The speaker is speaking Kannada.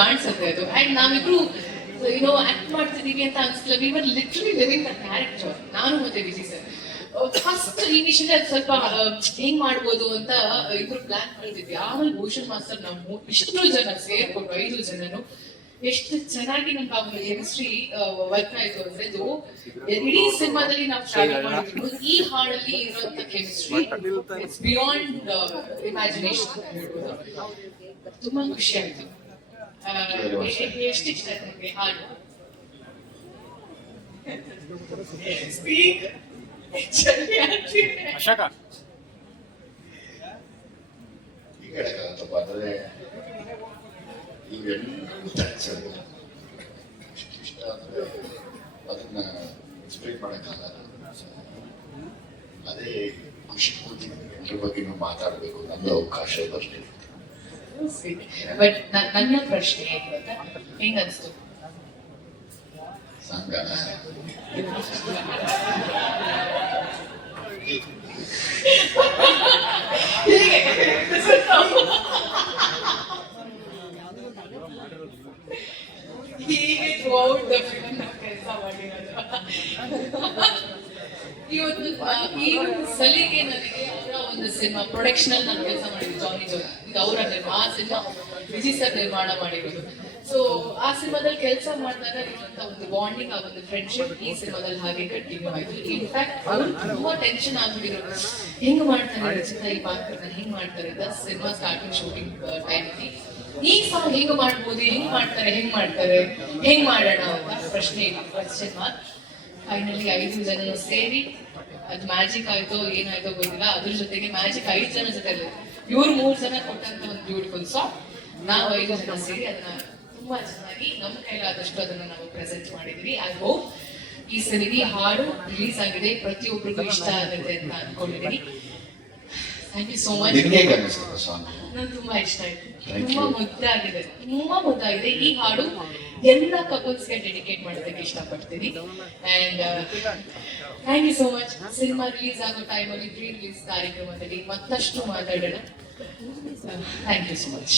ಕಾಣಿಸುತ್ತೆ ಅದು. ಅಂಡ್ ನಾವಿಬ್ರು ಆಕ್ಟ್ ಮಾಡ್ತಿದೀವಿ ಅಂತ ಅನ್ಸಲ್ಲ. We were literally living the character, ನಾನು ಮತ್ತೆ ವಿಜಯ್ ಸರ್. ಫಸ್ಟ್ ಇನಿಷಿಯಲಿ ಅದು ಸ್ವಲ್ಪ ಹೆಂಗ್ ಮಾಡ್ಬೋದು ಅಂತ ಇಬ್ರು ಪ್ಲಾನ್ ಮಾಡಿದ್ವಿ. ಆಮೇಲೆ ಭೂಷಣ್ ಮಾಸ್ತರ್ ನಾವು ಇಷ್ಟು ಜನ ಸೇರ್ಕೊಂಡು 5 ಜನನು ಎಷ್ಟು ಚೆನ್ನಾಗಿ ನಮ್ಗೆ ಆ ಕೆಮಿಸ್ಟ್ರಿ ವರ್ಕ್ ಆಯ್ತು ಅಂದ್ರೆ ಇದು ಇಡೀ ಸಿನಿಮಾದಲ್ಲಿ ನಾವು ಟ್ರಾವೆಲ್ ಮಾಡಿದ್ವಿ. ಈ ಹಾಡಲ್ಲಿ ಇರುವಂತ ಕೆಮಿಸ್ಟ್ರಿ ಇಟ್ಸ್ ಬಿಯಾಂಡ್ ಇಮ್ಯಾಜಿನೇಷನ್ ಅಂತ ಹೇಳ್ಬೋದು. ತುಂಬಾ ಖುಷಿ ಆಯ್ತು. ಎಷ್ಟು ಇಷ್ಟ ಆಯ್ತು ನಿಮ್ಗೆ ಹಾಡು? ಅಶೋಕ ಈಗ ಹೇಳಕ್ಕಾಗತ್ತಪ್ಪ ಅಂದ್ರೆ ಇವೆಲ್ಲವೂ ತರಿಸೋದು ಇಷ್ಟ ಅಂದ್ರೆ ಅದನ್ನ ಎಕ್ಸ್ಪ್ಲೈನ್ ಮಾಡೋಕ್ಕಾಗಲ್ಲ. ಅದೇ ಖುಷಿ ಕೊಡ್ತೀನಿ, ಎಲ್ಲರ ಬಗ್ಗೆನೂ ಮಾತಾಡಬೇಕು, ನಮ್ದು ಅವಕಾಶ ಬರಲಿ. ಬಟ್ ನನ್ನ ಪ್ರಶ್ನೆ ಏನು ಗೊತ್ತಾ, ಹೆಂಗ ಅನ್ಸ್ತು ಸಂಗಣ? ಹೀಗೆ ಥ್ರೂಔಟ್ ದ ಫಿಲ್ಮ್ ನಾವು ಕೆಲಸ ಮಾಡಿರೋದು. ಇವತ್ತು ಈ ಒಂದು ಸಲಿಗೆ ನನಗೆ ಅವರ ಒಂದು ಸಿನಿಮಾ ಪ್ರೊಡಕ್ಷನ್ ಅಲ್ಲಿ ನಾನು ಕೆಲಸ ಮಾಡಿದ್ದು ಜಾನಿ ಜೋನ್, ಇದು ಅವರ ನಿರ್ಮಾಣ. ಆ ಸಿನಿಮಾ ವಿಜಯ್ ಸರ್ ನಿರ್ಮಾಣ ಮಾಡಿರೋದು. ಸೊ ಆ ಸಿನಿಮಾದಲ್ಲಿ ಕೆಲಸ ಮಾಡಿದಾಗ ಇರುವಂತ ಒಂದು ಬಾಂಡಿಂಗ್, ಆ ಒಂದು ಫ್ರೆಂಡ್ಶಿಪ್ ಈ ಸಿನಿಮಾದಲ್ಲಿ ಹಾಗೆ ಕಂಟಿನ್ಯೂ ಆಯ್ತು. ಇನ್ಫ್ಯಾಕ್ಟ್ ಅವರು ತುಂಬಾ ಟೆನ್ಷನ್ ಆಗ್ಬಿಟ್ಟಿರೋರು, ಹೆಂಗ್ ಮಾಡ್ತಾರೆ ರಚಿತಾ ಈ ಪಾತ್ರನ, ಹೆಂಗ್ ಮಾಡ್ತಾರೆ ಅಂತ ಸಿನಿಮಾ ಸ್ಟಾರ್ಟಿಂಗ್ ಶೂಟಿಂಗ್ ಟೈಮಲ್ಲಿ. ಈಗ ಸಹ ಹೆಂಗ್ ಮಾಡ್ಬೋದು, ಹೆಂಗ್ ಮಾಡ್ತಾರೆ ಹೆಂಗ್ ಮಾಡೋಣ ಅಂತ ಪ್ರಶ್ನೆ ಇಲ್ಲ. Question mark. ಫೈನಲಿ 5 ಜನ ಸೇರಿ ಅದು ಮ್ಯಾಜಿಕ್ ಆಯ್ತೋ ಏನಾಯ್ತೋ ಗೊತ್ತಿಲ್ಲ. ಅದ್ರ ಜೊತೆಗೆ ಮ್ಯಾಜಿಕ್ 5 ಜನ ಜೊತೆ ಇವ್ರು 3 ಜನ ಕೊಟ್ಟಂತ ಒಂದು ಬ್ಯೂಟಿಫುಲ್ ಸಾಂಗ್, ನಾವು 5 ಜನ ಸೇರಿ ಅದನ್ನ ತುಂಬಾ ಚೆನ್ನಾಗಿ ನಮ್ಮ ಕೈಲಾದಷ್ಟು ಅದನ್ನ ನಾವು ಪ್ರೆಸೆಂಟ್ ಮಾಡಿದ್ವಿ. ಐ ಹೋಪ್ ಈ ಸರಿ ಹಾಡು ರಿಲೀಸ್ ಆಗಿದೆ, ಪ್ರತಿಯೊಬ್ಬರಿಗೂ ಇಷ್ಟ ಆಗುತ್ತೆ ಅಂತ ಅನ್ಕೊಂಡಿದ್ದೀನಿ. Thank you so much. ನಂಗೆ ತುಂಬಾ ಇಷ್ಟ ಆಯ್ತು, ತುಂಬಾ ಮುದ್ದಾಗಿದೆ. ಈ ಹಾಡು ಎಲ್ಲ ಕಪಲ್ಸ್ಗೆ ಡೆಡಿಕೇಟ್ ಮಾಡೋದಕ್ಕೆ ಇಷ್ಟಪಡ್ತೀನಿ. And thank you so much. Cinema release ಆಗೋ ಟೈಮಲ್ಲಿ ಪ್ರೀ ರಿಲೀಸ್ ಕಾರ್ಯಕ್ರಮದಲ್ಲಿ ಮತ್ತಷ್ಟು ಮಾತಾಡೋಣ. Thank you so much.